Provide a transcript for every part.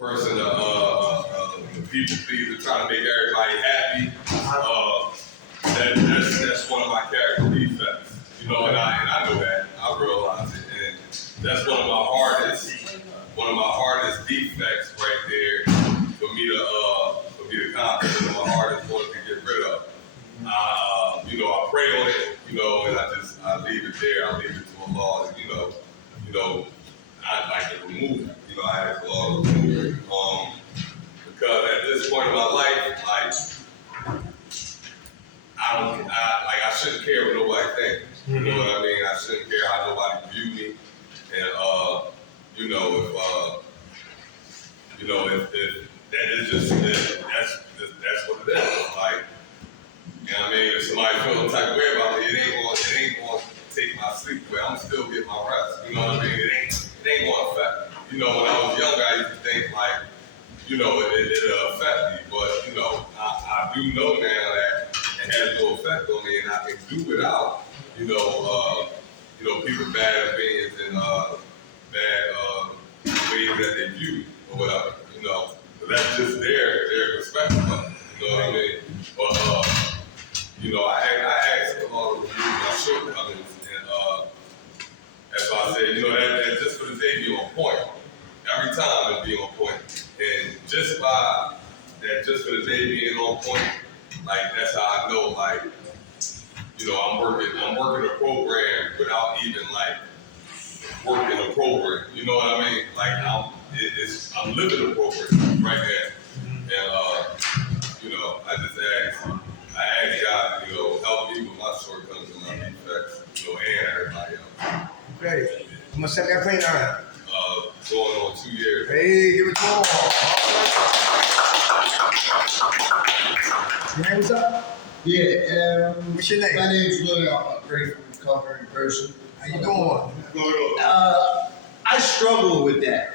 person, people pleaser, trying to make everybody happy. That's one of my character defects, you know, and I know that. I realize it, and that's one of my hardest defects right there for me to conquer. One of my hardest ones to get rid of. You know, I pray on it, you know, and I leave it there. I leave it to Allah, and, you know, I'd like to remove it. You know, I ask Allah to remove it. Because at this point in my life, I shouldn't care what nobody thinks. You know what I mean? I shouldn't care how nobody view me. And you know, if that is just that's what it is. Like, you know what I mean? If somebody feels the type of way about me, it ain't gonna take my sleep away. I'm still getting my rest. You know what I mean? It ain't gonna affect me. You know, when I was younger, I used to think like, you know, it'll affect me. But, you know, I do know now that it has no effect on me, and I can do without, you know, people's bad opinions and bad ways that they view or whatever. You know, but that's just their perspective of it. You know what I mean? But you know, I asked all of my shortcomings, and that's why I said, you know, that just for the day be on point. Every time it be on point. And just for the day being on point, like that's how I know, like, you know, I'm working a program without even like working a program. You know what I mean? Like I'm living a program right now. And you know, I asked God, you know, help me with my shortcomings and my defects, you know, and everybody else. Okay. I'm gonna set that clean on. Going on 2 years. Hey, give it to him. Your name is up? Yeah, What's your name? my name's Louis. I'm a grateful, recovering person. How you doing? I struggle with that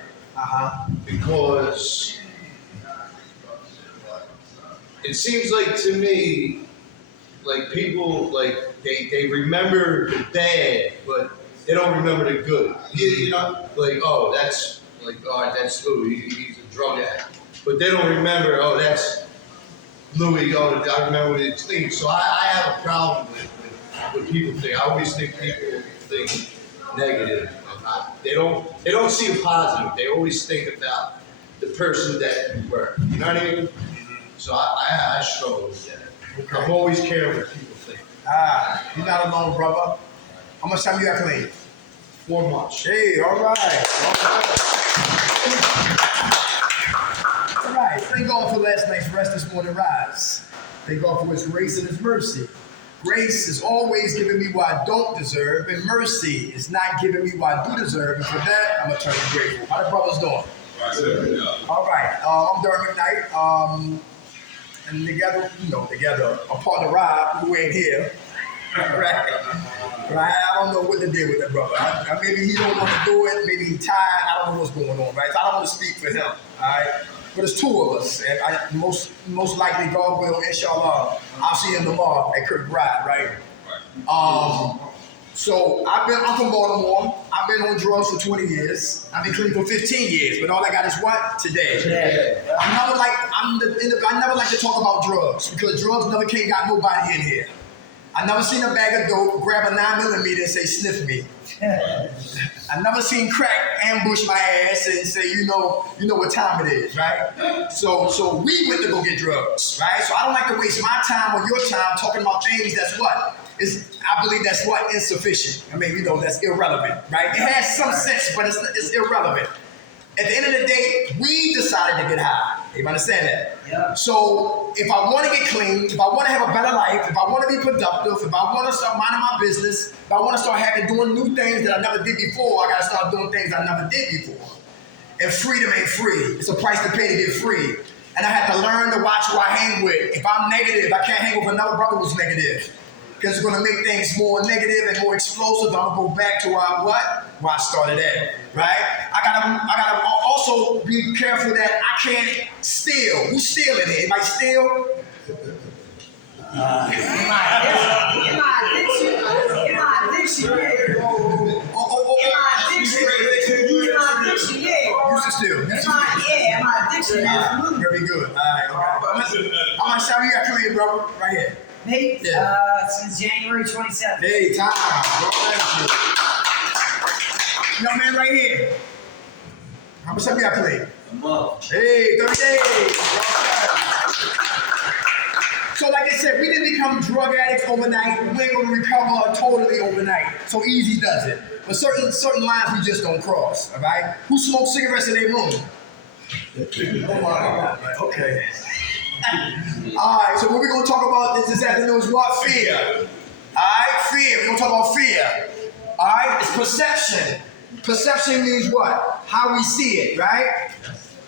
because it seems like to me, like people, like they remember the bad, but they don't remember the good. You know, like, oh, that's Louis. He's a drug addict. But they don't remember, oh, that's Louis. Oh, I remember his things. So I have a problem with people think. I always think people think negative. They don't see a positive. They always think about the person that you were. You know what I mean? So I struggle with that. Okay. I'm always caring what people think. You're not alone, brother. How much time you got clean? 4 months. Hey, all right. All right. Thank God for last night's rest, this morning rise. Thank God for His grace and His mercy. Grace is always giving me what I don't deserve, and mercy is not giving me what I do deserve. And for that, I'm eternally grateful. How the brothers doing? All right. I'm Dermot Knight. And together, a partner Rob, who ain't here. Right. I don't know what to do with that brother. Maybe he don't want to do it. Maybe he's tired. I don't know what's going on, right? So I don't want to speak for him, all right? But it's two of us, and most likely God will, inshallah, I'll see him tomorrow at Kirk Bride, right? So I'm from Baltimore. I've been on drugs for 20 years. I've been clean for 15 years, but all I got is what? Today. I never like to talk about drugs because drugs never got nobody in here. I never seen a bag of dope grab a 9mm and say, sniff me. I never seen crack ambush my ass and say, you know what time it is, right? So we went to go get drugs, right? So I don't like to waste my time or your time talking about things that's what? I believe that's what? Insufficient. I mean, that's irrelevant, right? It has some sense, but it's irrelevant. At the end of the day, we decided to get high. You understand that? Yeah. So if I want to get clean, if I want to have a better life, if I want to be productive, if I want to start minding my business, if I want to start doing new things that I never did before, I got to start doing things I never did before. And freedom ain't free. It's a price to pay to get free. And I had to learn to watch who I hang with. If I'm negative, I can't hang with another brother who's negative. Because it's going to make things more negative and more explosive. I'm going to go back to where I started at, right? I gotta also be careful that I can't steal. Who's stealing here? Anybody steal? In my addiction, yeah. Used to steal. In my Very good. All right. How much time you got coming in, bro? Right here. Me? Yeah. Since January 27th. Hey, time. Bro, thank you. Young man right here. How much time you got played? A month. Hey, 30 days. So like I said, we didn't become drug addicts overnight. We ain't gonna recover totally overnight. So easy does it. But certain lines we just don't cross, all right? Who smokes cigarettes in their room? Oh my God, man. Okay. All right, so what we're gonna talk about this afternoon is what? Fear. All right, fear. We're gonna talk about fear. All right, it's perception. Perception means what? How we see it, right?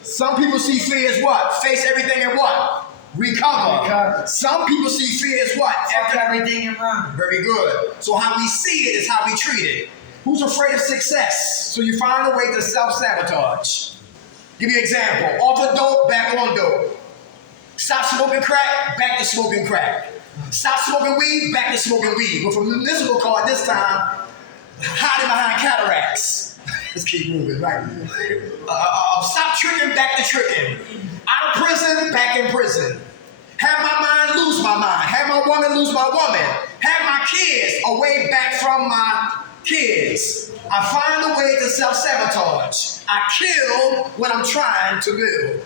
Some people see fear as what? Face everything and what? Recover. Some people see fear as what? Fuck everything and run. Very good. So how we see it is how we treat it. Who's afraid of success? So you find a way to self-sabotage. Give you an example. Off of dope, back on dope. Stop smoking crack, back to smoking crack. Stop smoking weed, back to smoking weed. But from the municipal card this time, hiding behind cataracts. Let's keep moving, right? Stop tricking, back to tricking. Out of prison, back in prison. Have my mind, lose my mind. Have my woman, lose my woman. Have my kids away back from my kids. I find a way to self-sabotage. I kill when I'm trying to build.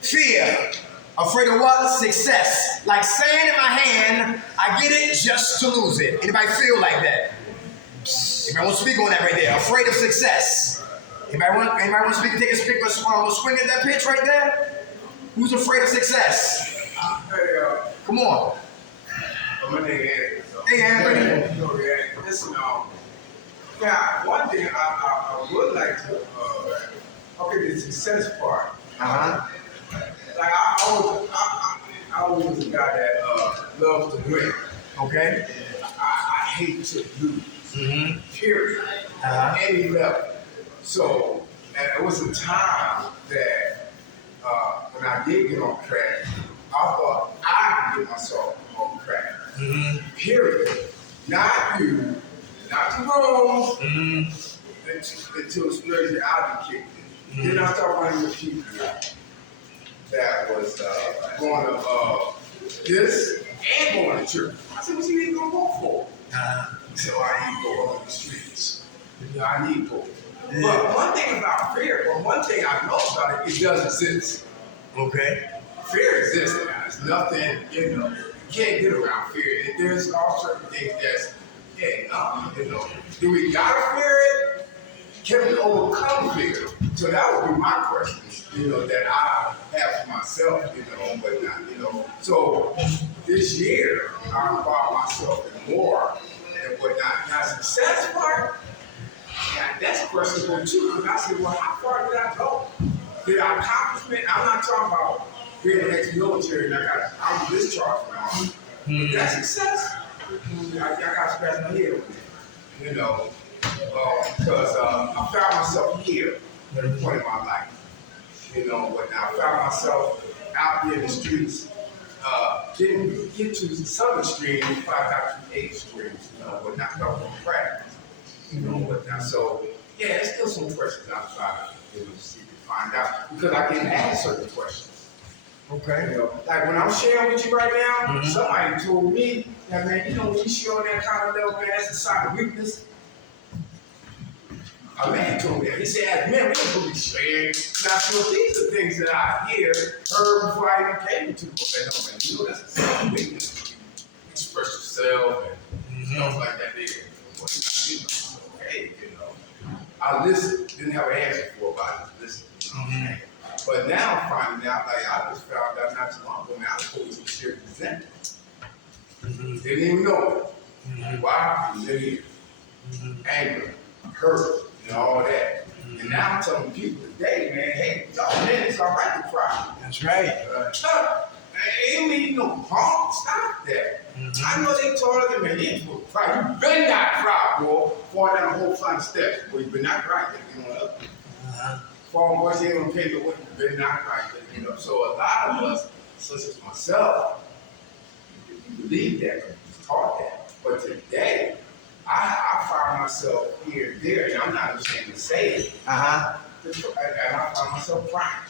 Fear. Afraid of what? Success. Like sand in my hand, I get it just to lose it. Anybody feel like that? Anybody want to speak on that right there? Afraid of success. Anybody want to speak? Take a swing at that pitch right there. Who's afraid of success? Hey, Come on. my name is Hey, Anthony. Listen, yeah, one thing I would like to, okay, the success part. Like I was a guy that loves to win. Okay. I hate to lose. Period. Uh-huh. Any level. So, and it was a time that when I did get on track, I thought I could get myself on track. Period. Not you, not the room, until spirituality kicked in. Then I started running with people that was going to this and going to church. I said, what you need to go for? He said, well, I need to go on the streets. You know, I need to go. But one thing about fear, one thing I know about it, it does exist. Okay. Fear exists, man. It's nothing, you can't get around fear. There's all certain things that's, do we gotta fear it? Can we overcome fear? So that would be my question, that I have for myself, and whatnot, So this year, I involved myself in more and whatnot. Now, success part, that's questionable too, because I said, well, how far did I go? Did I accomplish it? I'm not talking about being an ex-military and I'm discharged from all. That's success. I got to scratch my head with it, because I found myself here at a point in my life, but now I found myself out there in the streets, didn't get to some extremes, but I got to 8 extremes, but not on practice, whatnot. So, yeah, there's still some questions I'm trying to see to find out, because I can ask certain questions. Okay. Like when I'm sharing with you right now, somebody told me that, man, when you share on that kind of level, man, that's a sign of weakness. A man told me that. He said, as men, we don't really share. Now, so these are things that I heard before I even came into the book. Man, that's a sign of weakness. Express yourself and stuff like that. Okay, I listened, didn't have an answer for about it. Listen, But now I'm finding out, like I just found out not too long ago, man, I was supposed to share resentment. Didn't even know it. Why? Because they're here. Anger, hurt, and all that. And now I'm telling people today, man, hey, y'all men, it's all right to cry. That's right. It ain't mean no harm. Stop that. I know they told them, man, you cry. You better not cry, boy. Fall down a whole flight of steps. Boy, you better not cry. You know what? Fall boys ain't gonna pay the way. You better not cry. So a lot of us, such as myself, you believe that, you taught that. But today, I find myself here and there, and I'm not ashamed to say it. And I find myself crying.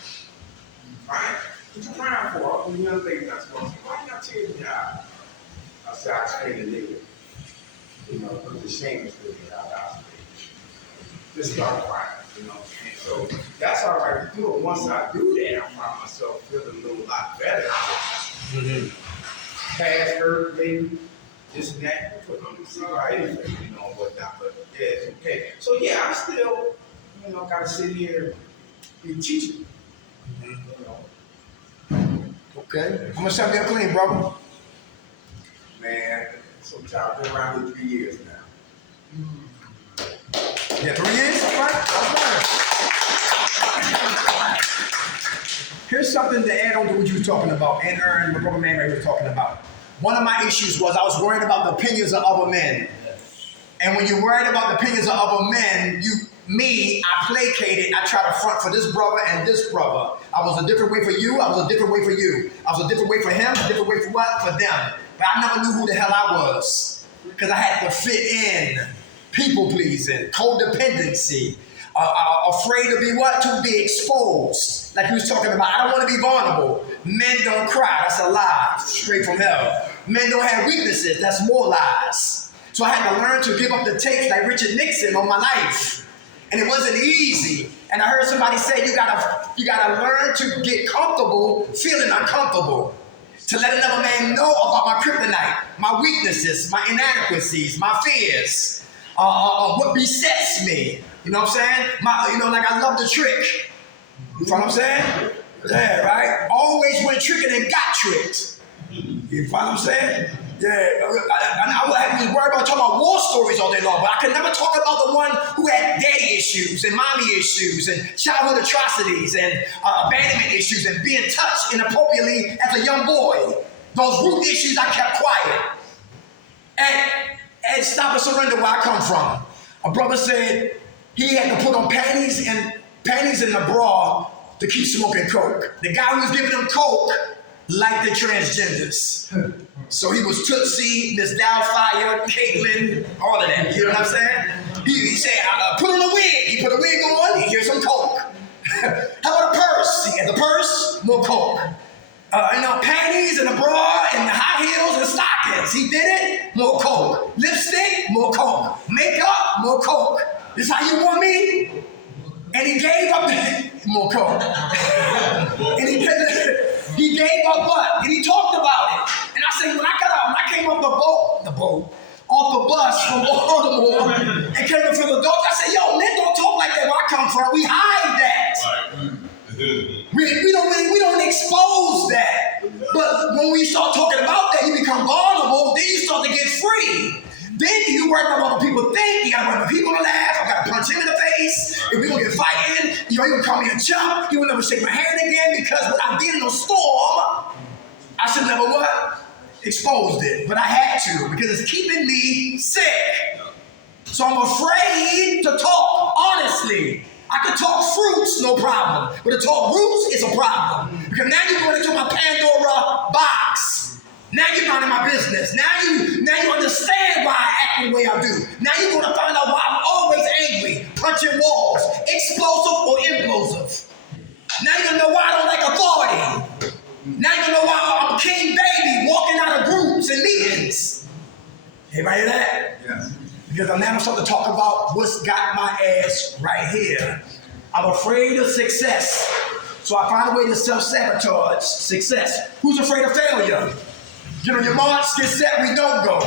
Right? What you crying for? All the young ladies not supposed to. Why you not taking the job? I said, I trained a nigga. You know, because the shame is still get out of house. Just start crying, you know. And so that's all right to do it. Once I do that, I find myself feeling a little lot better. Past hurt, maybe, this and that. Put on the cigar, anything, you know, whatnot. But yeah, it's okay. So yeah, I'm still, you know, gotta sit here and be teaching. You know. Okay. I'm gonna shut me up clean, brother. Man, sometimes I've been around here 3 years now. Yeah, 3 years? All right. Here's something to add on to what you were talking about, and Aaron, my brother Man Ray was talking about. One of my issues was I was worried about the opinions of other men. And when you're worried about the opinions of other men, I placated, I tried to front for this brother and this brother. I was a different way for you, I was a different way for you. I was a different way for him, a different way for what? For them. But I never knew who the hell I was. Because I had to fit in. People pleasing, codependency, afraid to be what? To be exposed. Like he was talking about, I don't want to be vulnerable. Men don't cry, that's a lie, straight from hell. Men don't have weaknesses, that's more lies. So I had to learn to give up the tapes like Richard Nixon on my life. And it wasn't easy. And I heard somebody say you gotta learn to get comfortable feeling uncomfortable. To let another man know about my kryptonite, my weaknesses, my inadequacies, my fears. What besets me, you know what I'm saying? Like I love the trick. You know what I'm saying? Yeah, right? Always went tricking and got tricked. You know what I'm saying? Yeah, I was worried about talking about war stories all day long, but I could never talk about the one who had daddy issues and mommy issues and childhood atrocities and abandonment issues and being touched inappropriately as a young boy. Those root issues I kept quiet. And stop and surrender where I come from. A brother said he had to put on panties and a bra to keep smoking coke. The guy who was giving him coke liked the transgenders. So he was Tootsie, Miss Doubtfire, Caitlyn, all of that. You know what I'm saying? He said, put on a wig. He put a wig on, here's some coke. How about a purse? He had the purse, more coke. Panties and a bra and high heels and stockings. He did it, more coke. Lipstick, more coke. Makeup, more coke. This how you want me? And he gave up more coke. And he gave up what? And he talked about it. And I said, when I came off off the bus from Baltimore and came to Philadelphia, I said, yo, men don't talk like that where I come from. We hide that. We don't expose that. But when we start talking about that, you become vulnerable, then you start to get free. Then you worry about what people think. You gotta worry about people to laugh. I gotta punch him in the face. If we gonna get fighting, he gonna call me a chump. He will never shake my hand again because when I get in a storm, I should never what? Exposed it. But I had to because it's keeping me sick. So I'm afraid to talk honestly. I can talk fruits, no problem. But to talk roots is a problem. Because now you're going into my Pandora box. Now you're minding my business. Now you understand why I act the way I do. Now you're going to find out why I'm always angry, punching walls, explosive or implosive. Now you're going to know why I don't like authority. Now you're going to know why I'm king baby walking out of groups and meetings. Everybody hear that? Yes. Because I'm now starting to talk about what's got my ass right here. I'm afraid of success. So I find a way to self-sabotage success. Who's afraid of failure? Get on your march, get set, we don't go.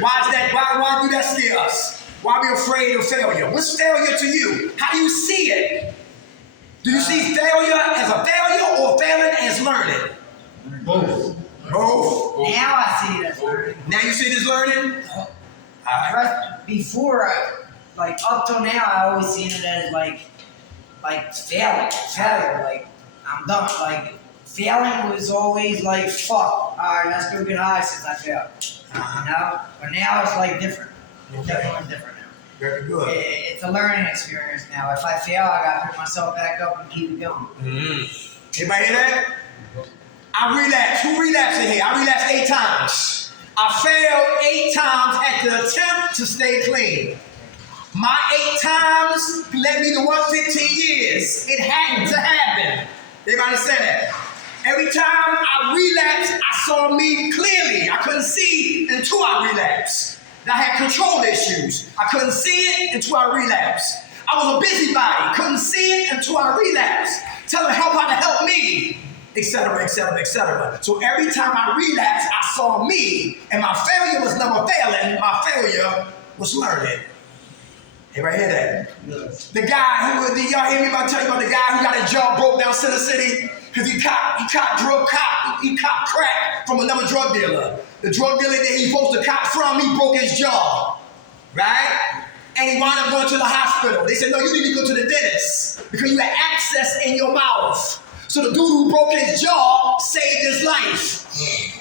Why is that? Why do that scare us? Why are we afraid of failure? What's failure to you? How do you see it? Do you see failure as a failure or failing as learning? Both. Both. Now I see it as learning. Now you see it as learning? Before, up till now, I always seen it as like failure. Like I'm done. Like failing was always like fuck. All right, let's go get high since I failed. You know, but now it's like different. It's definitely different now. Very good. It's a learning experience now. If I fail, I gotta pick myself back up and keep it going. Anybody hear that? I relapsed. Who relapsed in here? I relapsed 8 times. I failed 8 times at the attempt to stay clean. My 8 times led me to 115 years. It had to happen. Everybody understand that? Every time I relapsed, I saw me clearly. I couldn't see until I relapsed. I had control issues. I couldn't see it until I relapsed. I was a busybody. Couldn't see it until I relapsed. Telling help how to help me, etc., etc., etc. So every time I relapsed, I saw me, and my failure was never failing. My failure was learning. Everybody hear that? Yes. The guy who, y'all hear me about tell you about the guy who got his jaw broke down Center City? Because he caught crack from another drug dealer. The drug dealer that he supposed to cop from, he broke his jaw, right? And he wound up going to the hospital. They said, no, you need to go to the dentist because you had abscess in your mouth. So the dude who broke his jaw saved his life.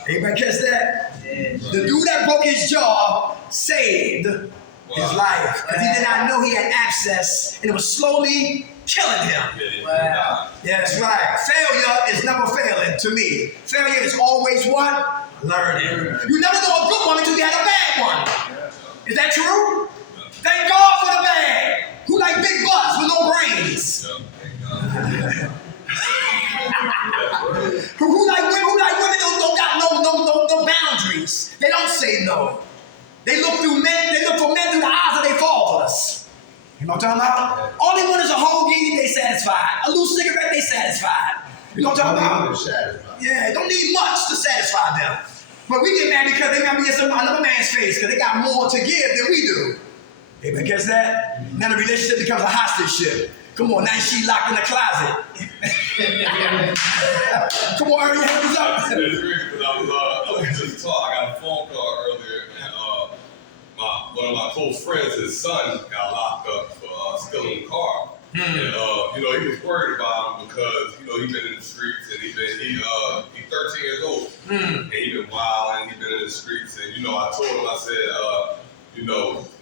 Anybody catch that? The dude that broke his jaw saved his life because he did not know he had abscess and it was slowly killing him. Wow. Yeah, that's right. Failure is never failing to me. Failure is always what? Learning. You never know a good one until you had a bad one. Is that true? Thank God for the bad. Who like big butts with no brains? Who like women don't got no boundaries. They don't say no. They look for men through the eyes of their fathers. You know what I'm talking about? All they want is a hoagie, they satisfied. A loose cigarette, they satisfied. You know what I'm talking about? Yeah, don't need much to satisfy them. But we get mad because they got to be in another man's face because they got more to give than we do. Anybody catch that? Then the relationship becomes a hostage ship. Come on, now she locked in the closet. Come on, hurry your hands up. It's crazy because I was just talking. I got a phone call earlier, and one of my close friends, his son, got locked up for stealing a car. And he was worried about him because he's been in the streets and he's 13 years old, and he's been wild and he's been in the streets. And I told him, I said,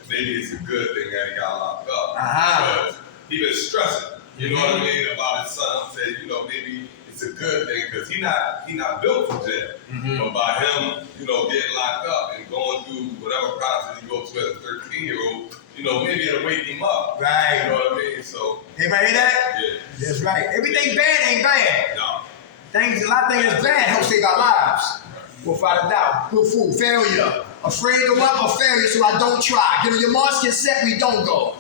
maybe it's a good thing that he got locked up because he been stressing. You know what I mean, about his son. I said, maybe it's a good thing because he not built for jail. But by him, getting locked up and going through whatever process he goes through as a 13-year-old, maybe it'll wake him up. Right. You know what I mean? So. Everybody hear that? Yeah. That's right. Everything bad ain't bad. No. A lot of things that's bad help save our lives. Without a doubt. Good fool. Failure. Afraid of what? Of failure, so I don't try. Get on your marks, get set, we don't go.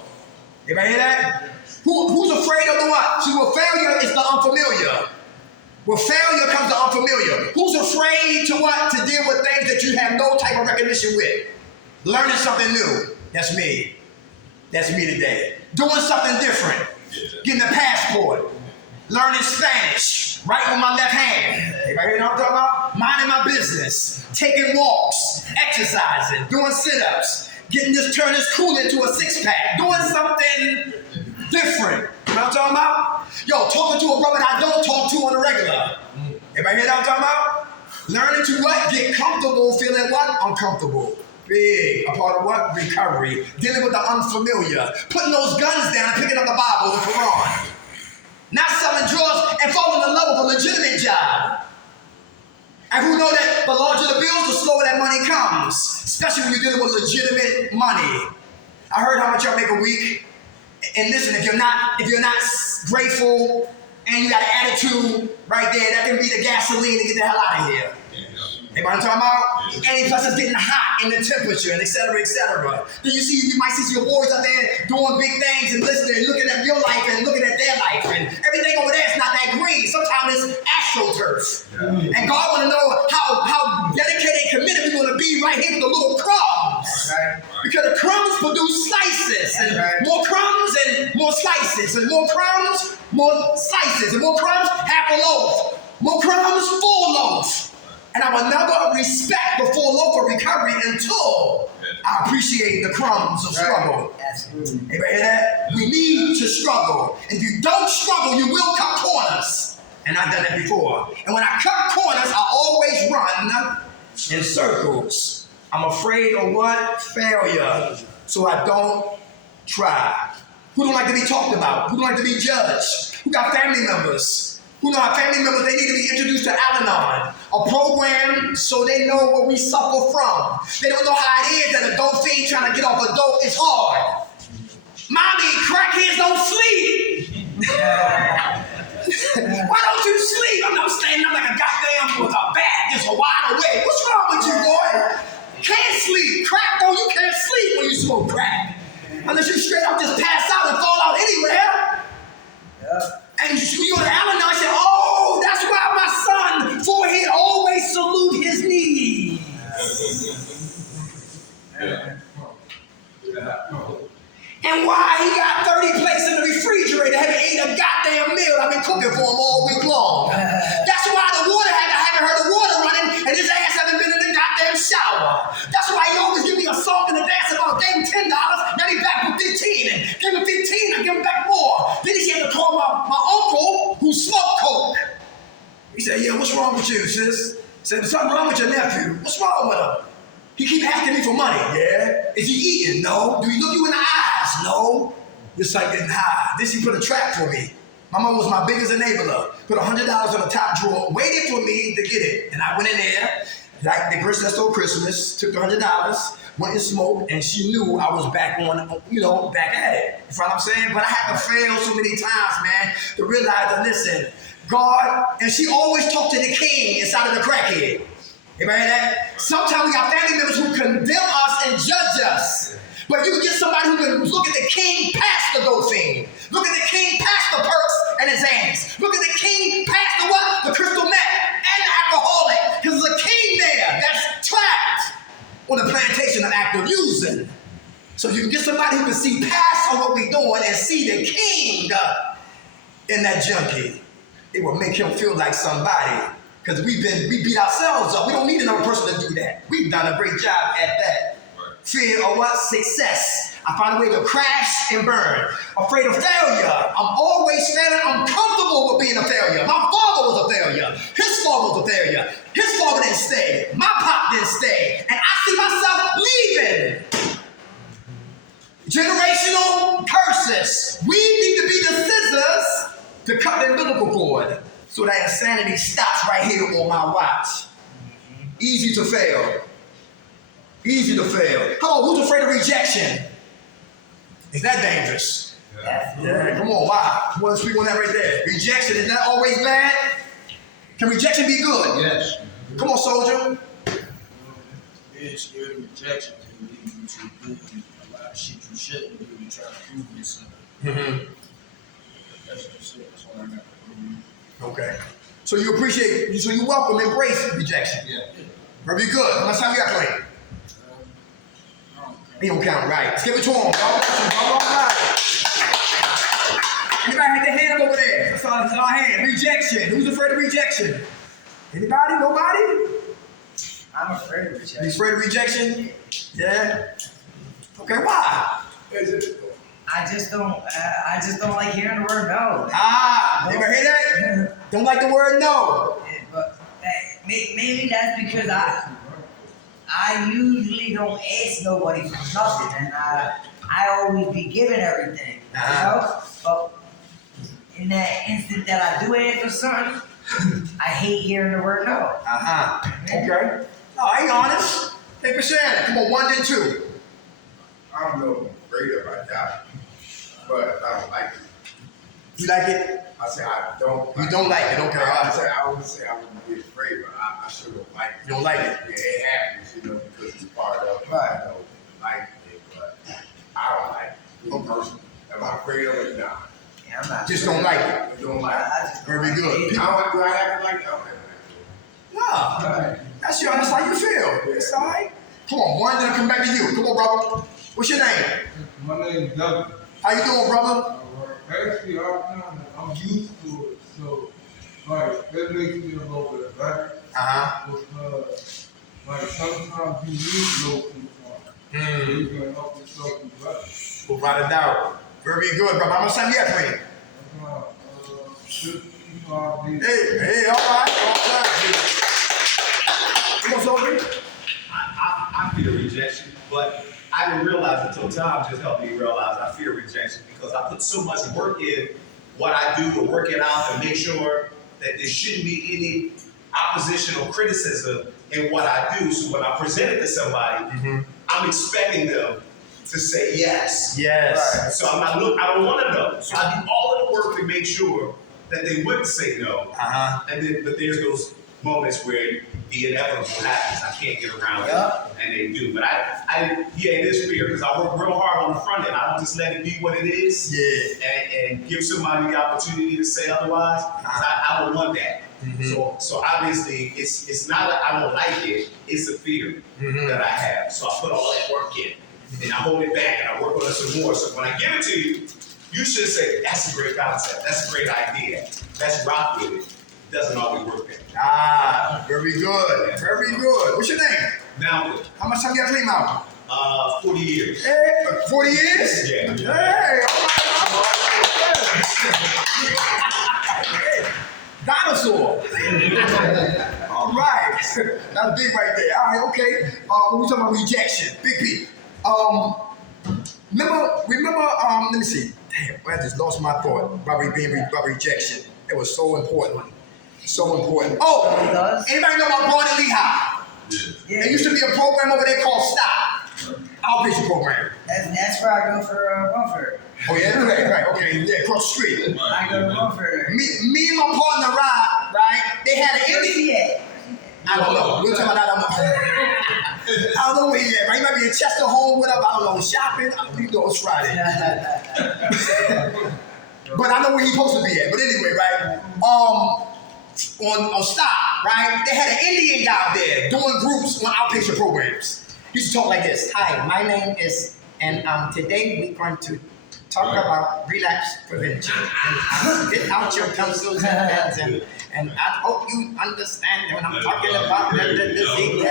Everybody hear that? Who's afraid of the what? See, with failure is the unfamiliar. With failure comes the unfamiliar. Who's afraid to what? To deal with things that you have no type of recognition with. Learning something new. That's me. That's me today. Doing something different. Getting a passport. Learning Spanish. Right with my left hand. Everybody hear what I'm talking about? Minding my business. Taking walks. Exercising. Doing sit-ups. Turning this cool into a six-pack. Doing something different. You know what I'm talking about? Yo, talking to a brother that I don't talk to on the regular. Everybody hear what I'm talking about? Learning to what? Get comfortable feeling what? Uncomfortable. Big. A part of what? Recovery. Dealing with the unfamiliar. Putting those guns down and picking up the Bible, the Quran. Not selling drugs and falling in love with a legitimate job. And who know that the larger the bills, the slower that money comes. Especially when you're dealing with legitimate money. I heard how much y'all make a week. And listen, if you're not grateful and you got an attitude right there, that can be the gasoline to get the hell out of here. Anybody know what I'm talking about? And plus it's getting hot in the temperature and et cetera, et cetera. Then you might see your boys out there doing big things and listening and looking at your life and looking at their life. And everything over there is not that green. Sometimes it's astroturf. Yeah. And God want to know how dedicated and committed we want to be right here with the little crumbs. Right. Because the crumbs produce slices. And more crumbs and more slices. And more crumbs, more slices. And more crumbs, half a loaf. More crumbs, full loaf. And I will never respect the full loaf of recovery until I appreciate the crumbs of struggle. Anybody hear that? We need to struggle. And if you don't struggle, you will cut corners. And I've done it before. And when I cut corners, I always run in circles. I'm afraid of what? Failure. So I don't try. Who don't like to be talked about? Who don't like to be judged? Who got family members? Who know our family members, they need to be introduced to Al-Anon, a program so they know what we suffer from. They don't know how it is that a dope fiend trying to get off a dope is hard. Mommy, crackheads don't sleep. Why don't you sleep? I'm standing up like a goddamn with a bat just wide awake. What's wrong with you, boy? Can't sleep. Crack though, you can't sleep when you smoke crack. Unless you straight up just pass out and fall out anywhere. Yeah. And you on Al-Anon said, oh, that's why my son forehead always salute his knees. Yeah. And why he got 30 plates in the refrigerator, haven't ate a goddamn meal I've been cooking for him all week long. That's why the water I haven't heard the water running, and his ass haven't been in the goddamn shower. That's why he always give me a song and a dance about gave him $10, now he back with 15, and give him 15, I give him back more. Then he had to call my uncle who smoked coke. He said, yeah, what's wrong with you, sis? He said, there's something wrong with your nephew. What's wrong with him? He keep asking me for money. Yeah. Is he eating? No. Do he look you in the eyes? No. Just like getting high. This he put a trap for me. My mom was my biggest enabler. Put $100 on the top drawer, waited for me to get it. And I went in there, like the person that stole Christmas, took the $100, went and smoked, and she knew I was back on, back at it. You know what I'm saying? But I had to fail so many times, man, to realize that, listen, God, and she always talked to the king inside of the crackhead. Anybody hear that? Sometimes we got family members who condemn us and judge us. But you can get somebody who can look at the king past the dopamine. Look at the king past the perks and his Xanax. Look at the king past the what? The crystal meth and the alcoholic. Because there's a king there that's trapped on the plantation of active using. So you can get somebody who can see past on what we're doing and see the king in that junkie. It will make him feel like somebody. Because we beat ourselves up. We don't need another person to do that. We've done a great job at that. Right. Fear of what? Success. I find a way to crash and burn. Afraid of failure. I'm always failing. I'm comfortable with being a failure. My father was a failure. His father was a failure. His father didn't stay. My pop didn't stay. And I see myself leaving. Generational curses. We need to be the scissors to cut the umbilical cord. So that insanity stops right here on my watch. Easy to fail. Easy to fail. Come on, who's afraid of rejection? Is that dangerous? Yeah, come on, why? You want to speak on that right there? Rejection, is that always bad? Can rejection be good? Yes. Come on, soldier. Being scared of rejection can lead you to doing a lot of shit you shouldn't do to try to prove yourself. Mm-hmm. That's what I got. Okay. So you appreciate, so you welcome, embrace rejection. Yeah. Very good. How much time you got playing? He don't count right. Let's give it to him. All right. Anybody had their hand up over there? That's our hand. Rejection. Who's afraid of rejection? Anybody? Nobody? I'm afraid of You rejection. afraid of rejection? Yeah. Okay, why? I just don't like hearing the word no. You ever hear that? Don't like the word no. But maybe that's because I usually don't ask nobody for nothing, and I always be given everything. You know? But in that instant that I do ask for something, I hate hearing the word no. Okay. No, I ain't honest. Hey, Shannon, come on, 1 then 2. I don't know if I'm afraid about that, but I don't like it. You like it? I say I don't. You don't like it, okay. I wouldn't say I wouldn't be afraid, but I sure don't like it. You don't like it? Yeah, it happens, because it's part of it. Right. Like it, but I don't like it. Me personally. Am I afraid of it? Nah. Yeah, I'm not. Just don't like it. I don't like it. I just don't Very like good. it. I don't do I have to like it? Okay. No. That's how you feel. It's all right. Come on, 1 then I'll come back to you. Come on, brother. What's your name? My name is Doug. How you doing, brother? Actually, I'm used to it, so like that makes me a little bit better. Because like sometimes you need low sometimes. You can help yourself be better. Without a doubt. Very good, brother. How much time you got playing? 55 days. Hey, all right. Come on, soldier. I fear rejection, but I didn't realize until Tom just helped me realize I fear rejection because I put so much work in what I do to work it out and make sure that there shouldn't be any opposition or criticism in what I do. So when I present it to somebody, I'm expecting them to say yes. Yes. So I'm not I don't want to know. So I do all of the work to make sure that they wouldn't say no. And then, but there's those moments where the inevitable happens. I can't get around it, and they do. But yeah, it is fear because I work real hard on the front end. I don't just let it be what it is, and give somebody the opportunity to say otherwise. I don't want that. So obviously, it's not that I don't like it. It's a fear that I have. So I put all that work in, and I hold it back, and I work on it some more. So when I give it to you, you should say, "That's a great concept. That's a great idea. Let's rock with it." Doesn't always work there. Very good. Very good. What's your name? Malcolm. How much time you got to clean, Malcolm? 40 years. Hey, 40 years? Yeah. Hey, hey, dinosaur. All right. That's big right there. All right, okay. When we talking about rejection, Big P. Remember, let me see. Damn, I just lost my thought about rejection. It was so important. So important. Oh, anybody know about Barney Lehigh? Yeah. There used to be a program over there called STOP, outpatient program. That's where I go for welfare. Oh yeah, right, okay, yeah, across the street. I go to welfare. Me and my partner Rod, right? They had an Indian. I don't know. We'll talk about that. I don't know where he at, right? He might be in Chester Home, whatever. I don't know, shopping. You know it's Friday. But I know where he's supposed to be at. But anyway, right? On Stop, right? They had an Indian guy out there doing groups on outpatient programs. He used to talk like this. Hi, my name is, and today we're going to talk about relapse prevention. And get out your pencils and pens, and I hope you understand when I'm talking about the disease.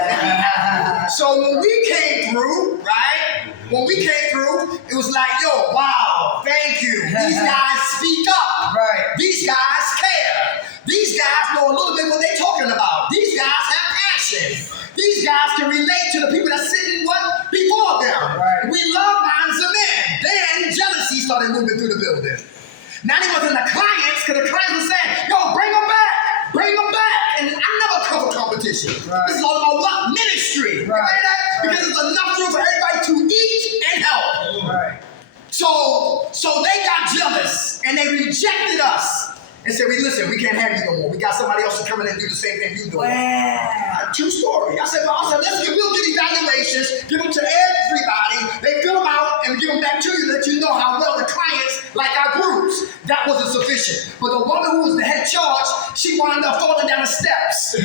So when we came through, right? When we came through, it was like, yo, wow, thank you. These guys speak up. Right. These guys care. These guys know a little bit what they're talking about. These guys have passion. These guys can relate to the people that's sitting before them. Right. We love minds of men. Then jealousy started moving through the building. Now it wasn't the clients, because the clients were saying, yo, bring them back. Bring them back. And I never cover competition. Right. This is all about what? Ministry. Right. Right? Right. Because there's enough room for everybody to eat and help. Right. So they got jealous and they rejected us and said, listen, we can't have you no more. We got somebody else to come in and do the same thing you do. Wow. True story. I said, we'll get evaluations, give them to everybody. They fill them out and give them back to you to let you know how well the clients like our groups. That wasn't sufficient. But the woman who was the head charge, she wound up falling down the steps.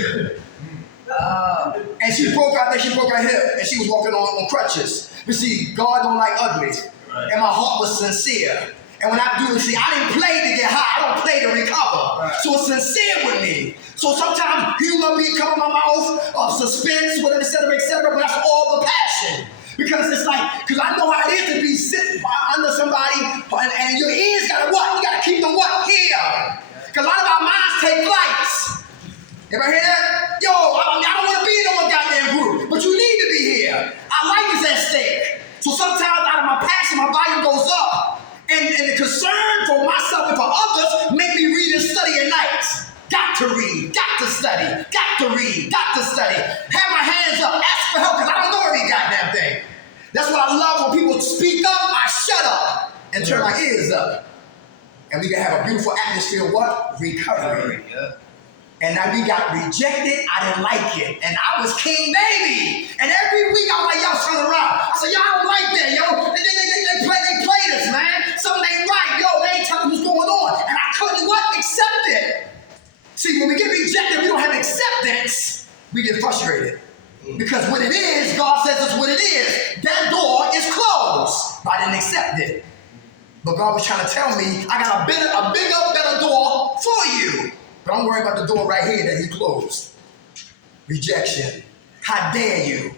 And she broke her hip and she was walking on crutches. But see, God don't like ugly. Right. And my heart was sincere. And when I do it, see, I didn't play to get high. I don't play to recover. Right. So it's sincere with me. So sometimes humor be coming my mouth, suspense, whatever, et cetera, but that's all the passion. Because it's like, because I know how it is to be sitting under somebody and your ears gotta what? You gotta keep them what? Here. Because a lot of our minds take flights. Everybody hear that? Yo, I don't want to be in no one goddamn group, but you need to be here. Our life is at stake. So sometimes out of my passion, my volume goes up. And the concern for myself and for others make me read and study at night. Got to read, got to study, got to read, got to study. Have my hands up, ask for help, because I don't know every goddamn thing. That's what I love when people speak up, I shut up and turn my ears up. And we can have a beautiful atmosphere of what? Recovery. And now we got rejected, I didn't like it. And I was king baby. And every week I was like, y'all turn around. I said, y'all don't like that, yo. They played us, man. Something ain't right, yo. They ain't telling what's going on. And I couldn't what? Accept it. See, when we get rejected, we don't have acceptance. We get frustrated. Because what it is, God says it's what it is. That door is closed. But I didn't accept it. But God was trying to tell me, I got a bigger, better door for you. But I'm worried about the door right here that he closed. Rejection. How dare you?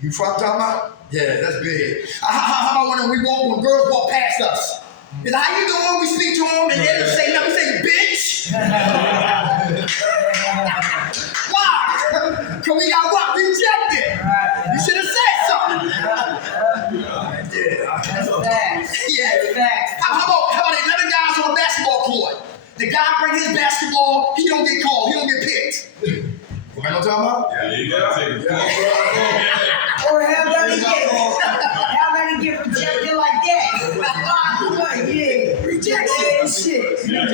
You know what I'm talking about? Yeah, that's big. How about when girls walk past us? Is that how you doing? We speak to them and they don't say nothing. We say, bitch. Why? Because we got what? Rejected. You should have said something. Yeah. How about 11 guys on a basketball court? The guy bring his basketball, he don't get called, he don't get picked. You know what I'm talking about? Yeah, you gotta take it. Or how about he get rejected like that? Yeah. Rejection. Shit. Yeah,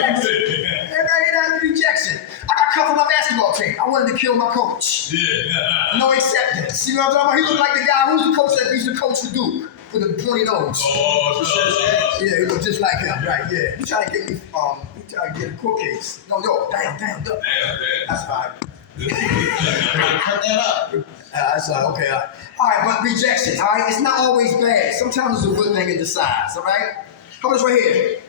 cut for my basketball team. I wanted to kill my coach. Yeah. No acceptance. You know what I'm talking about? He looked like the guy who's the coach that used to coach the Duke with the pointy nose. Oh, Yeah, he looked just like him, right? Yeah. He tried to get me. He tried to get a court case. No, damn. damn. That's fine. Cut that up. That's okay. All right, but rejection. All right, it's not always bad. Sometimes it's a good thing in disguise. All right. How about this right here?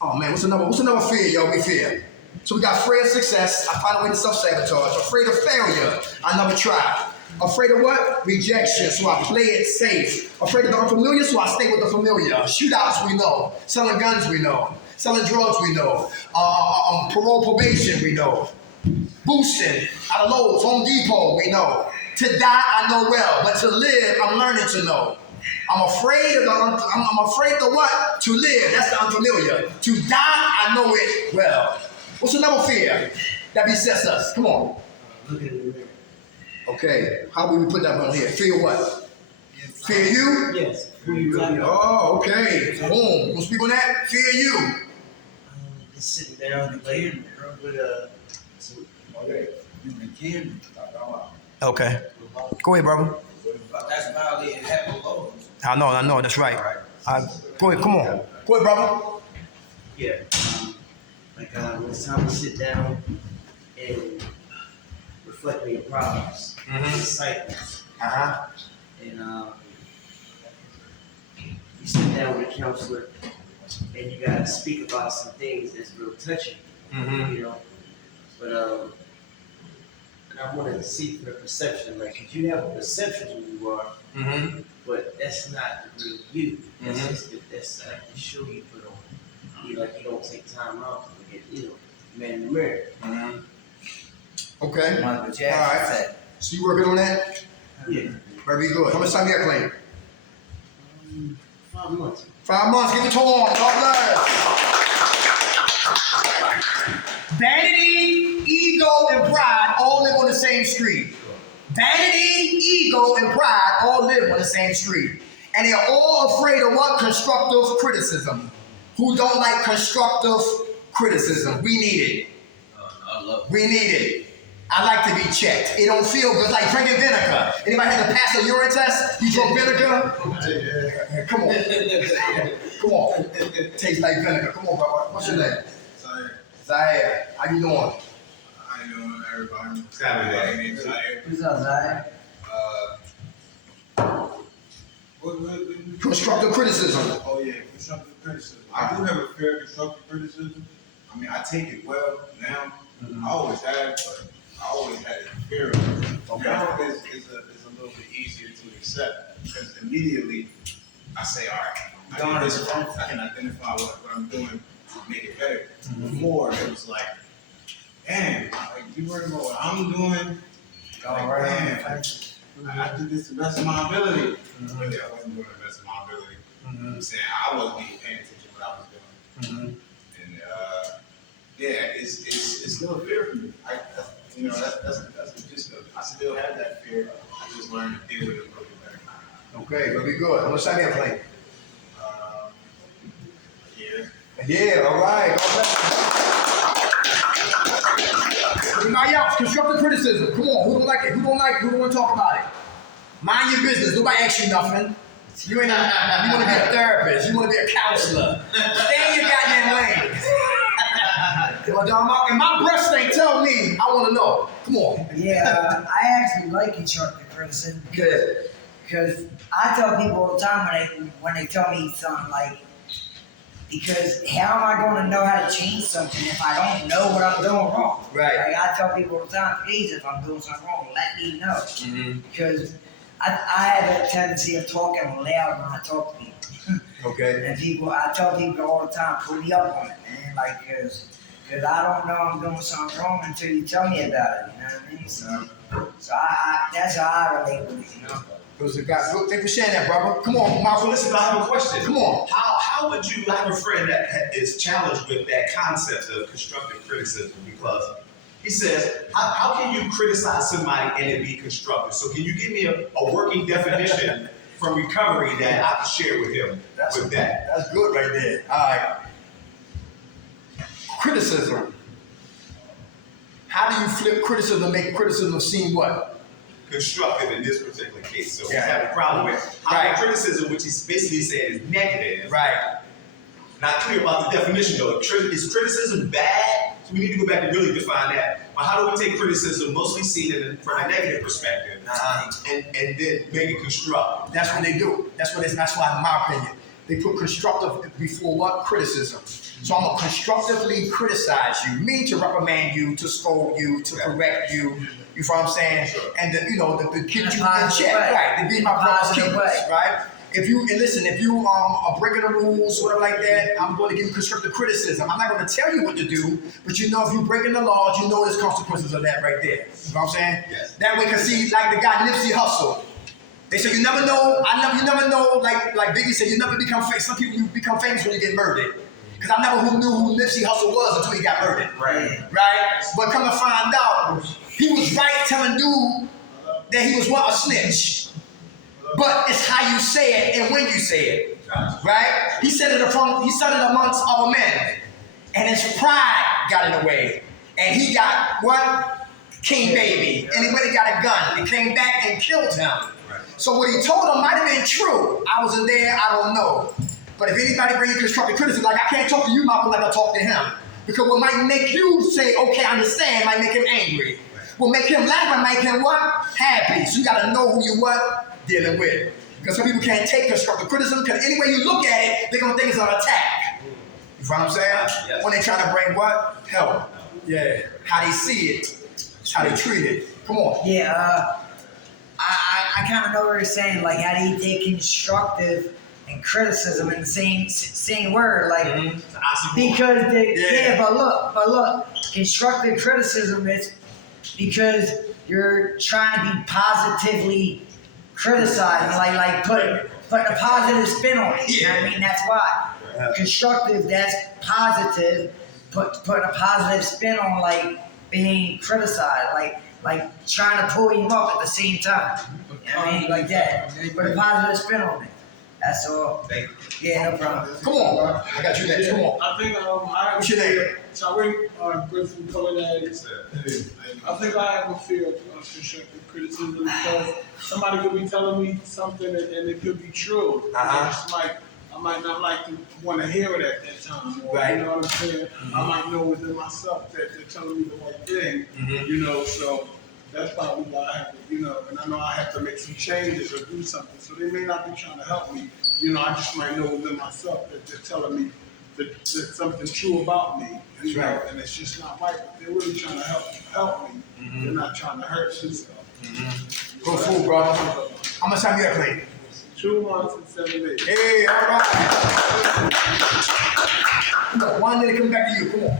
Oh man, what's another fear, yo? We fear. So we got afraid of success. I find a way to self-sabotage. Afraid of failure. I never try. Afraid of what? Rejection. So I play it safe. Afraid of the unfamiliar. So I stay with the familiar. Shootouts, we know. Selling guns, we know. Selling drugs, we know. Parole probation, we know. Boosting out of Lowe's, Home Depot, we know. To die, I know well, but to live, I'm learning to know. I'm afraid of I'm afraid of what? To live, that's the unfamiliar. To die, I know it well. What's another fear that besets us? Come on. Look at the mirror. Okay, how would we put that on here? Fear what? Fear you? Yes. Who you really are. Oh, okay. Boom. We'll speak on that. Fear you. Just sitting down and laying in the mirror with using a candle. Okay. Go ahead, brother. That's violating happy laws. I know, that's right. Go ahead, come on. Go ahead, brother. Yeah. When it's time to sit down and reflect on your problems, cycles. And you sit down with a counselor and you gotta speak about some things that's real touching, you know. But and I wanted to see from the perception, like, cause you have a perception of who you are, but that's not the real you. That's just that's like the show you put on. You don't take time out to look at, man in the mirror. Okay. Michael Jackson All right. said. So you working on that? Yeah. Very good. How much time you got, Clayton? 5 months. 5 months. Get the tour on. God bless. Vanity, ego, and pride all live on the same street. Vanity, ego, and pride all live on the same street. And they're all afraid of what? Constructive criticism. Who don't like constructive criticism? We need it. I love it. We need it. I like to be checked. It don't feel good. It's like drinking vinegar. Anybody had to pass a urine test? You drunk vinegar? Come on. Come on. Tastes like vinegar. Come on, brother. What's your name? Zaire. How you doing? How you doing, everybody? Saturday. Who's up, Zaya? Constructive criticism. Oh yeah, constructive criticism. I do have a fear of constructive criticism. I mean, I take it well now. I always have, but I always had a fear of it. Okay. Now it's a little bit easier to accept because immediately I say, all right, I can identify what I'm doing to make it better. Before it was like, damn, like you worried about what I'm doing. Damn, I did this to the best of my ability. Really, I wasn't doing the best of my ability. I'm saying I wasn't even paying attention to what I was doing. And yeah, it's still a fear for me. That's the gist of it. I still have that fear. I just learned to deal with it a little bit better. Okay, very good. How much time you playing? Yeah. Yeah, all right. Everybody else, constructive criticism. Come on, who don't like it? Who don't want to talk about it? Mind your business. Nobody asks you nothing. You want to be a therapist. You want to be a counselor. Stay in your goddamn lane. And my breath ain't tell me. I want to know. Come on. Yeah, I actually like constructive criticism. Good. Because I tell people all the time when they tell me something like, because how am I going to know how to change something if I don't know what I'm doing wrong? Right. Like I tell people all the time, please, if I'm doing something wrong, let me know. Because I have a tendency of talking loud when I talk to people. Okay. And I tell people all the time, pull me up on it, man. Like, because I don't know I'm doing something wrong until you tell me about it. You know what I mean? So I that's how I relate with it. You know. Those are guys. Thank you for sharing that, brother. Come on, Michael. Listen, I have a question. Come on. How would you, I have a friend that is challenged with that concept of constructive criticism because he says, how can you criticize somebody and it be constructive? So can you give me a working definition from recovery that I can share with him with that? That's good right there. All right. Criticism. How do you flip criticism, make criticism seem what? Constructive in this particular case. So Yeah. we have a problem with how Right. criticism, which is basically saying is negative. Right. Not clear about the definition though. Is criticism bad? So we need to go back and really define that. But how do we take criticism, mostly seen it from a negative perspective, and then make it constructive? That's what they do. That's why, in my opinion, they put constructive before what? Criticism. So I'm gonna constructively criticize you, mean to reprimand you, to scold you, to correct you. You know what I'm saying? And to keep you in check, right? To be my brother's keepers, right? If you are breaking the rules, whatever like that, I'm going to give you constructive criticism. I'm not going to tell you what to do, but you know if you're breaking the laws, you know there's consequences of that right there. You know what I'm saying? Yes. That way, cause see, like the guy Nipsey Hussle, they say you never know. You never know. Like Biggie said, you never become famous. Some people you become famous when you get murdered. Cause I never knew who Nipsey Hussle was until he got murdered. Right. Right. But come to find out, he was right telling dude that he was what, a snitch. But it's how you say it and when you say it, right? He said it amongst other men, and his pride got in the way, and he got what? King Baby, and he went and got a gun and came back and killed him. So what he told him might have been true. I wasn't there, I don't know. But if anybody brings constructive criticism, like I can't talk to you, Malcolm, like I talk to him, because what might make you say, okay, I understand, might make him angry. What make him laugh might make him what? Happy. So you gotta know who you what? Dealing with. Because some people can't take constructive criticism, because any way you look at it, they're gonna think it's an attack. You know what I'm saying? Yes. When they try to bring what? Help. Yeah. How they see it, how they treat it. Come on. Yeah, I kind of know what you're saying. Like, how do you take constructive and criticism in the same word? Like, because but look, constructive criticism is because you're trying to be positively criticizing, like putting a positive spin on it. You know what I mean? That's why. Constructive, that's positive. Putting a positive spin on like being criticized, like trying to pull you up at the same time. You know what I mean? Like that. Put a positive spin on it. That's all. Yeah, no problem. Come on, bro. I got you next. Come on. I think What's your name? Tariq Griffin Culinary. I think I have a fear of constructive criticism because somebody could be telling me something and it could be true. I might not like to want to hear it at that time. Or, Right. You know what I'm saying? I might know within myself that they're telling me the right thing. You know, so that's probably why I have to, and I know I have to make some changes or do something. So they may not be trying to help me. I just might know within myself that they're telling me that something true about me. That's right. And it's just not right. But they're really trying to help me. They're not trying to hurt me. So. Go fool, bro. How much time you got played? 2 months and 7 days. Hey, all right. Come on, one minute, come back to you. Come on.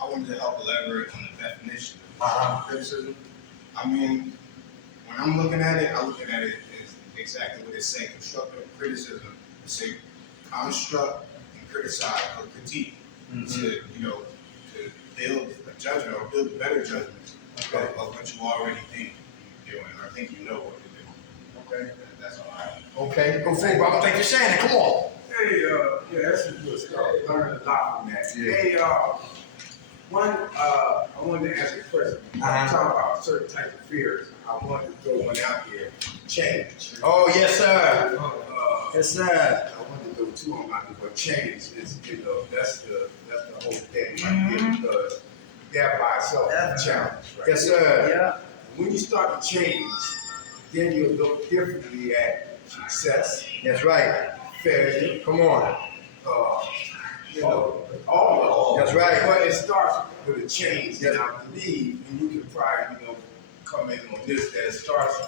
I wanted to help elaborate on the definition of criticism. I mean, when I'm looking at it, I look at it as exactly what it's saying. Constructive criticism. It's say construct and criticize or critique to build a judgment or build a better judgment of what you already think you're doing or think you know what you're doing. Okay, that's all I have. Okay, go fool, bro. I'm gonna take your Shannon. Come on. Hey, yeah, that's a good stuff. Learned a lot from that. Yeah. Hey, I wanted to ask a question. I talk about certain types of fears. I wanted to throw one out here. Change. Oh, yes, sir. Yes, sir. I wanted to throw two on my list, but change is, that's the whole thing right here because that by itself is a challenge. Right? Yes, sir. Yeah. When you start to change, then you'll look differently at success, That's right. failure, Come on. all of it. That's right. But it starts with a change, and I believe, and you can probably, come in on this, that it starts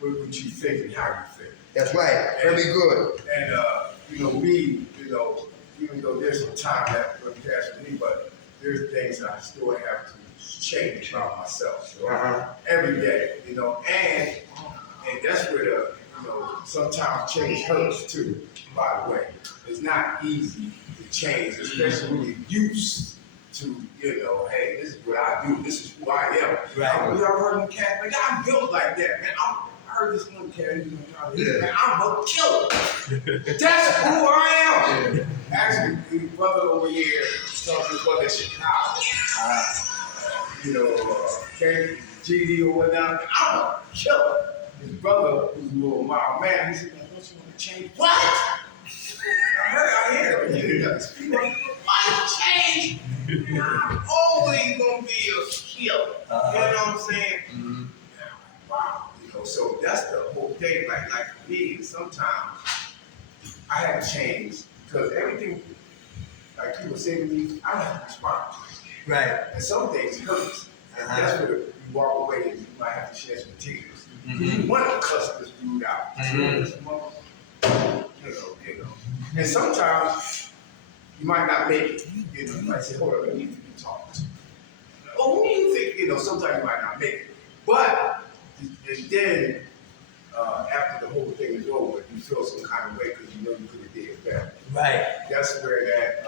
with what you think and how you think. That's right. Very good. And, me, even though there's some time that will pass for me, but there's things I still have to change about myself. So every day, and that's where the, sometimes change hurts too, by the way. It's not easy to change, especially when you're used to, hey, this is what I do, this is who I am. Right. You ever heard of cat? Like, I'm built like that, man. I heard this one cat, man, I'm a killer. That's who I am. Actually, the brother over here, talking brother in Chicago. Kenny, GD or whatnot. I'm a killer. His brother, who's a little mild man, he said, "Don't you want to change?" What? I hear it. Why change? I'm always gonna be a killer. You know what I'm saying? Mm-hmm. Wow. So that's the whole thing. Like for me, sometimes I have to change because everything, like people say to me, I have to respond. Right. And some things hurt. And that's where you walk away and you might have to shed some tears. You want to cuss this dude out. You know. And sometimes you might not make it. You might say, hold on, I need to be talked to. Oh, who do you think? Sometimes you might not make it. But, and then, after the whole thing is over, you feel some kind of way because you know you could have did better. Right. That's where that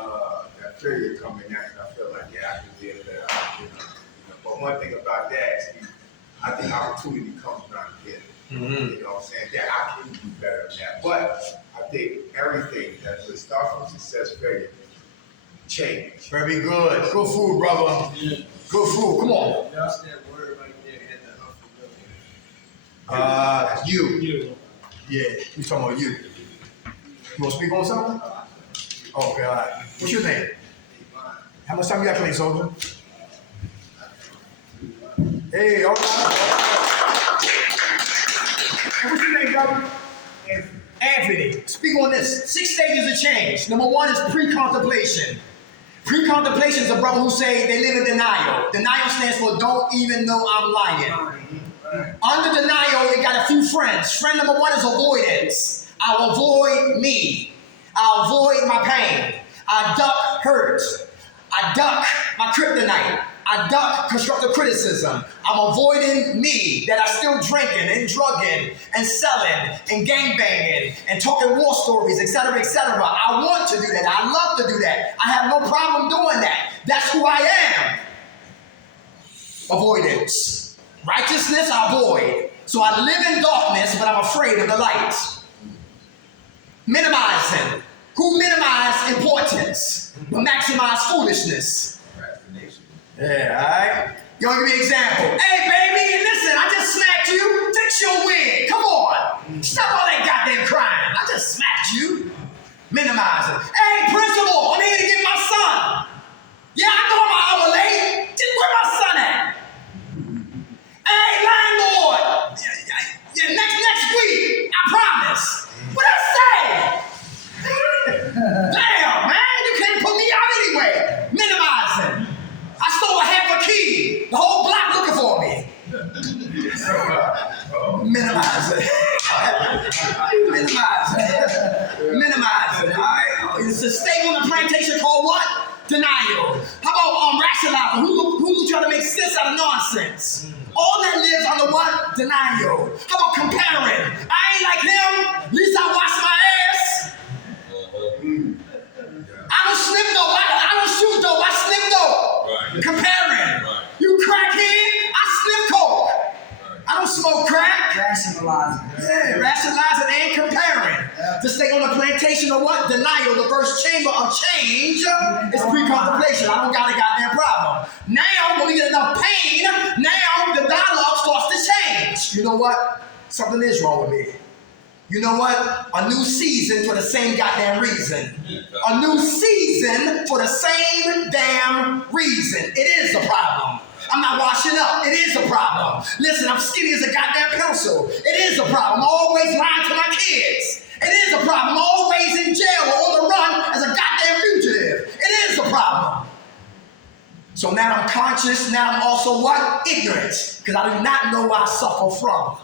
failure comes in. I feel like, yeah, I could did better. But one thing about that is, I think opportunity comes around again. You know what I'm saying? Yeah, I can do better than that. But I think everything that will start from success, failure, change. Very good. Good food, brother. Yeah. Good food. Come on. That's that word right there, had the hufflepuff. You. Yeah, we talking about you. You want to speak on something? Okay, all right. What's your name? How much time you got to play, soldier? Hey, all right. What's your name, brother? Anthony. Speak on this. 6 stages of change. Number 1 is pre-contemplation. Pre-contemplation is a brother who say they live in denial. Denial stands for don't even know I'm lying. Under denial, it got a few friends. Friend number 1 is avoidance. I'll avoid me. I'll avoid my pain. I duck hurt. I duck my kryptonite. I duck constructive criticism. I'm avoiding me, that I'm still drinking and drugging and selling and gangbanging and talking war stories, etc., etc. I want to do that. I love to do that. I have no problem doing that. That's who I am. Avoidance. Righteousness, I avoid. So I live in darkness, but I'm afraid of the light. Minimizing. Who minimize importance, but maximize foolishness? Yeah, all right? You want to give me an example? Hey, baby, listen, I just smacked you. Fix your wig. Come on. Stop all that goddamn crying. I just smacked you. Minimize it. Hey, principal, I'm here to get my son. Yeah, I know I'm an hour late. Just where my son at? Hey, landlord. Yeah, next week. I promise. What I say? Damn, man, you can't put me out anyway. Minimizing. I stole a half a key. The whole block looking for me. Minimize it. Minimize it, all right? It's a state on the plantation called what? Denial. How about rationalizing? Who try to make sense out of nonsense? All that lives under what? Denial. How about comparing? I ain't like him. At least I wash my ass. I don't slip though. I don't shoot though. I slip though. Right. Comparing. Right. You crackhead. I slip coke. Right. I don't smoke crack. Rationalizing. Yeah, rationalizing and comparing. Yeah. To stay on the plantation of what? Denial. The first chamber of change is pre-contemplation. I don't got a goddamn problem. Now, when we get enough pain, now the dialogue starts to change. You know what? Something is wrong with me. You know what? A new season for the same goddamn reason. A new season for the same damn reason. It is a problem. I'm not washing up. It is a problem. Listen, I'm skinny as a goddamn pencil. It is a problem. I'm always lying to my kids. It is a problem. I'm always in jail or on the run as a goddamn fugitive. It is a problem. So now I'm conscious. Now I'm also what? Ignorant. Because I do not know what I suffer from.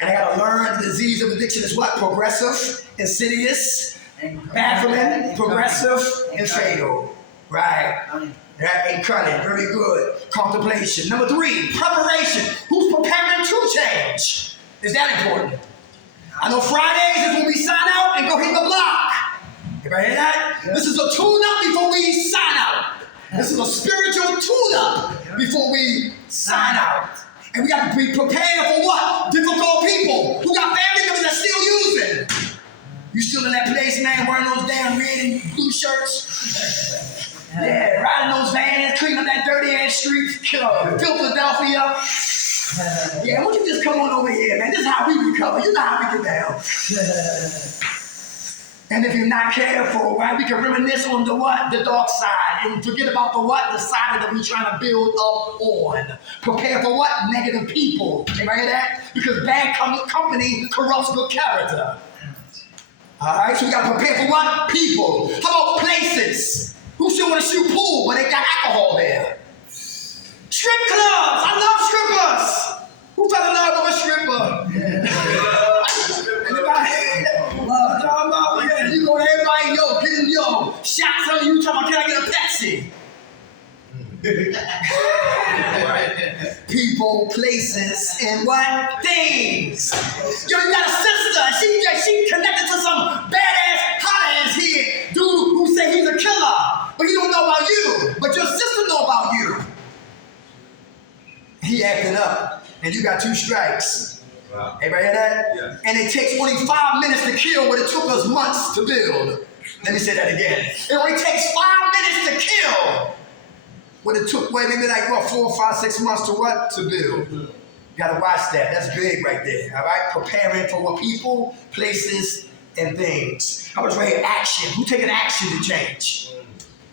And I gotta learn the disease of addiction is what? Progressive, insidious, baffling, progressive, and fatal. Right. And cunning. Very good. Contemplation. Number 3, preparation. Who's preparing to change? Is that important? I know Fridays is when we sign out and go hit the block. Everybody hear that? Yeah. This is a tune-up before we sign out. This is a spiritual tune-up before we sign out. And we got to be prepared for what? Difficult people who got family members that still using. You still in that place, man, wearing those damn red and blue shirts? Yeah, riding those vans, cleaning up that dirty ass street, Philadelphia. Yeah, why don't you just come on over here, man? This is how we recover. You know how we get down. And if you're not careful, right, we can reminisce on the what? The dark side. And forget about the what? The side that we're trying to build up on. Prepare for what? Negative people. Anybody hear that? Because bad company corrupts good character. All right, so we got to prepare for what? People. How about places? Who still want to shoot pool, but they got alcohol there? Strip clubs. I love strippers. Who fell in love with a stripper? Anybody? Yeah, you go to everybody, yo, get him, yo. Shots on you, talking about, can I get a Pepsi? People, places, and what? Things. Yo, you got a sister. She connected to some badass, hot ass here. Dude who say he's a killer, but he don't know about you. But your sister know about you. He acting up, and you got 2 strikes. Wow. Everybody hear that? Yeah. And it takes only 5 minutes to kill what it took us months to build. Let me say that again. It only takes 5 minutes to kill what it took, maybe like 4, 5, 6 months to what? To build. You gotta watch that. That's big right there. All right? Preparing for what? People, places, and things. How much right here? Action. Who taking action to change?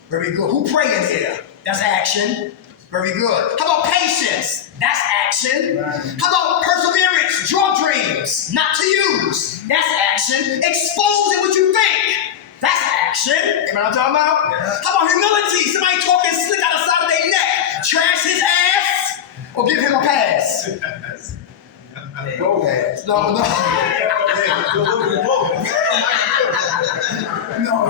Very good. Who praying here? That's action. Very good. How about patience? That's action. Right. How about perseverance? Drug dreams, not to use. That's action. Exposing what you think. That's action. You know what I'm talking about? Yeah. How about humility? Somebody talking slick out the side of their neck. Trash his ass or give him a pass. Go pass. No. No.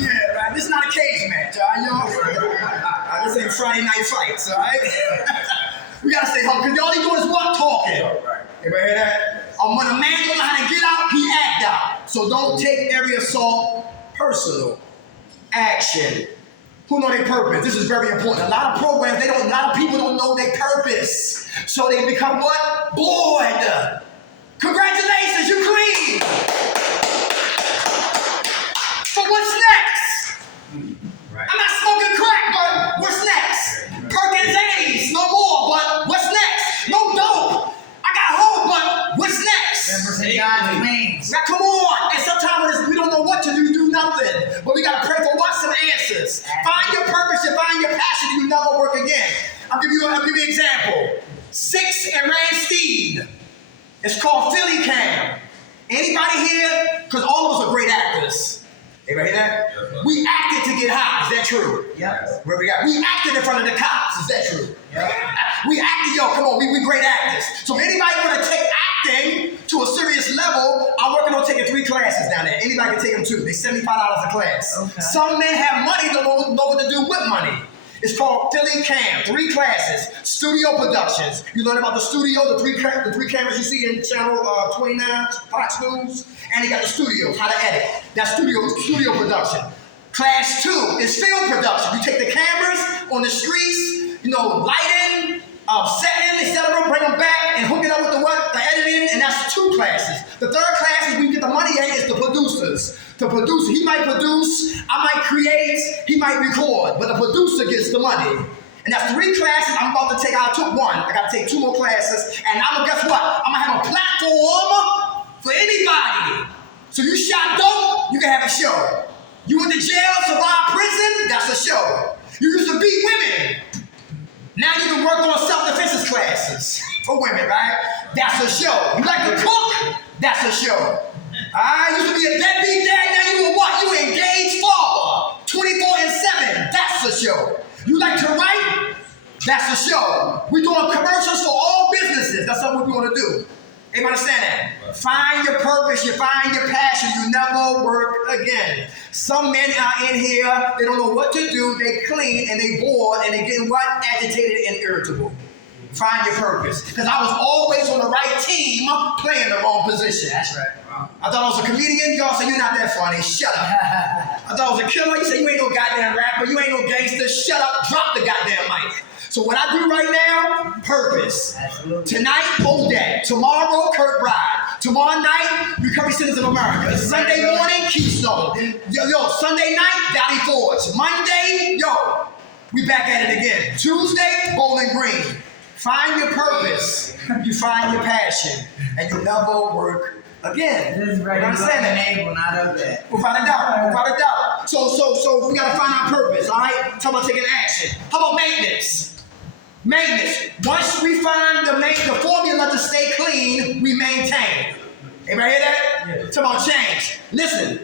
Yeah, right. This is not a cage match, all right, y'all? This ain't Friday night fights, all right? We gotta stay home, because all he doing is what? Talking. Everybody hear that? When a man don't know how to get out, he act out. So don't take every assault personal. Action. Who know their purpose? This is very important. A lot of programs, a lot of people don't know their purpose. So they become what? Bored. Congratulations, you clean. So what's next? Right. I'm not smoking crack, but what's next? Perkins 80s, no more, but what's next? No dope. I got hope, but what's next? Now come on. And sometimes we don't know what to do nothing. But we gotta pray for what? Some answers. Find your purpose and find your passion, and you never work again. I'll give you an example. 6 and Randstead. It's called Philly Cam. Anybody here? Because all of us are great actors. Everybody hear that? Yes, we acted to get high. Is that true? Yep. Where we acted in front of the cops. Is that true? Yep. We acted, come on, we great actors. So if anybody want to take acting to a serious level, I'm working on taking 3 classes down there. Anybody can take them too. They're $75 a class. Okay. Some men have money, don't know what to do with money. It's called Philly Cam, 3 classes, studio productions. You learn about the studio, the three cameras you see in channel 29, Fox News, and they got the studios, how to edit. That's studio production. Class 2 is film production. You take the cameras on the streets, lighting, setting, etc., bring them back and hook it up with the editing, and that's 2 classes. The 3rd class is where you get the money at is the producers. The producer, he might produce, I might create, he might record, but the producer gets the money. And that's 3 classes I'm about to take. I took 1. I got to take 2 more classes. And guess what? I'm going to have a platform for anybody. So you shot dope, you can have a show. You went to jail, survived prison, that's a show. You used to beat women. Now you can work on self-defense classes for women, right? That's a show. You like to cook? That's a show. I used to be a deadbeat dad, now you a what? You engaged father. 24/7, that's a show. You like to write? That's a show. We're doing commercials for all businesses. That's what we want to do. Everybody understand that? Right. Find your purpose, you find your passion, you never work again. Some men are in here, they don't know what to do, they clean and they bored and they getting what? Agitated and irritable. Find your purpose. Because I was always on the right team playing the wrong position. That's right. I thought I was a comedian, y'all say you're not that funny, shut up. I thought I was a killer, you say you ain't no goddamn rapper, you ain't no gangster, shut up, drop the goddamn mic. So what I do right now, purpose. Absolutely. Tonight, Odak. Tomorrow, Kurt Bride. Tomorrow night, Recovery Centers of America. Sunday morning, Keystone. Yo, Sunday night, Valley Forge. Monday, yo, we back at it again. Tuesday, Bowling Green. Find your purpose, you find your passion, and you never work again. This is right. You understand that? Enable, not of that. Without a doubt. So we gotta find our purpose, all right? Talk about taking action. How about maintenance? Maintenance. Once we find the formula to stay clean, we maintain. Everybody hear that? Yeah. Talk about change. Listen,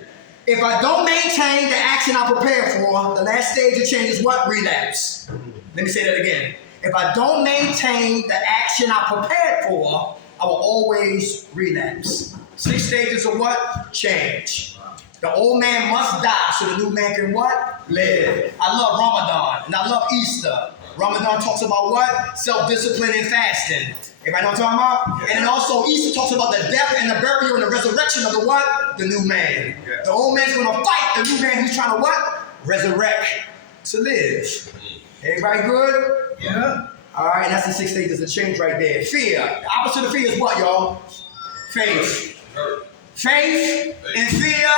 if I don't maintain the action I prepare for, the last stage of change is what? Relapse. Let me say that again. If I don't maintain the action I prepared for, I will always relapse. 6 stages of what? Change. The old man must die so the new man can what? Live. I love Ramadan and I love Easter. Ramadan talks about what? Self-discipline and fasting. Everybody know what I'm talking about? And then also Easter talks about the death and the burial and the resurrection of the what? The new man. The old man's gonna fight the new man who's trying to what? Resurrect to live. Everybody good? Yeah. All right, that's the 6 stages of change right there. Fear. The opposite of fear is what, y'all? Faith. Faith and fear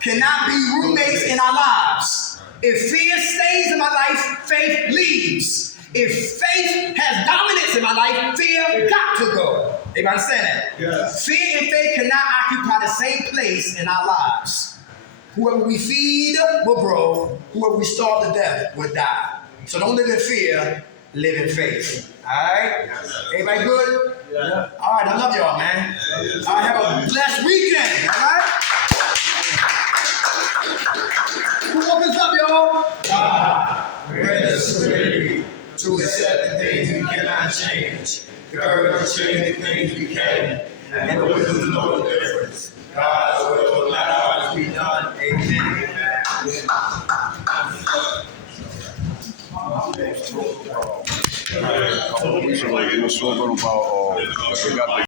cannot be roommates in our lives. If fear stays in my life, faith leaves. If faith has dominance in my life, fear got to go. Everybody understand that? Yes. Fear and faith cannot occupy the same place in our lives. Whoever we feed will grow. Whoever we starve to death will die. So don't live in fear, live in faith. Alright? Everybody good? Yeah. Alright, I love y'all, man. Alright, have a blessed weekend. Alright? Who woke us up, y'all? God, we're the serenity to accept the things we cannot change. The courage to change the things we can. And the wisdom to know the difference. God's will, not ours, be done. Amen. So like it was so good about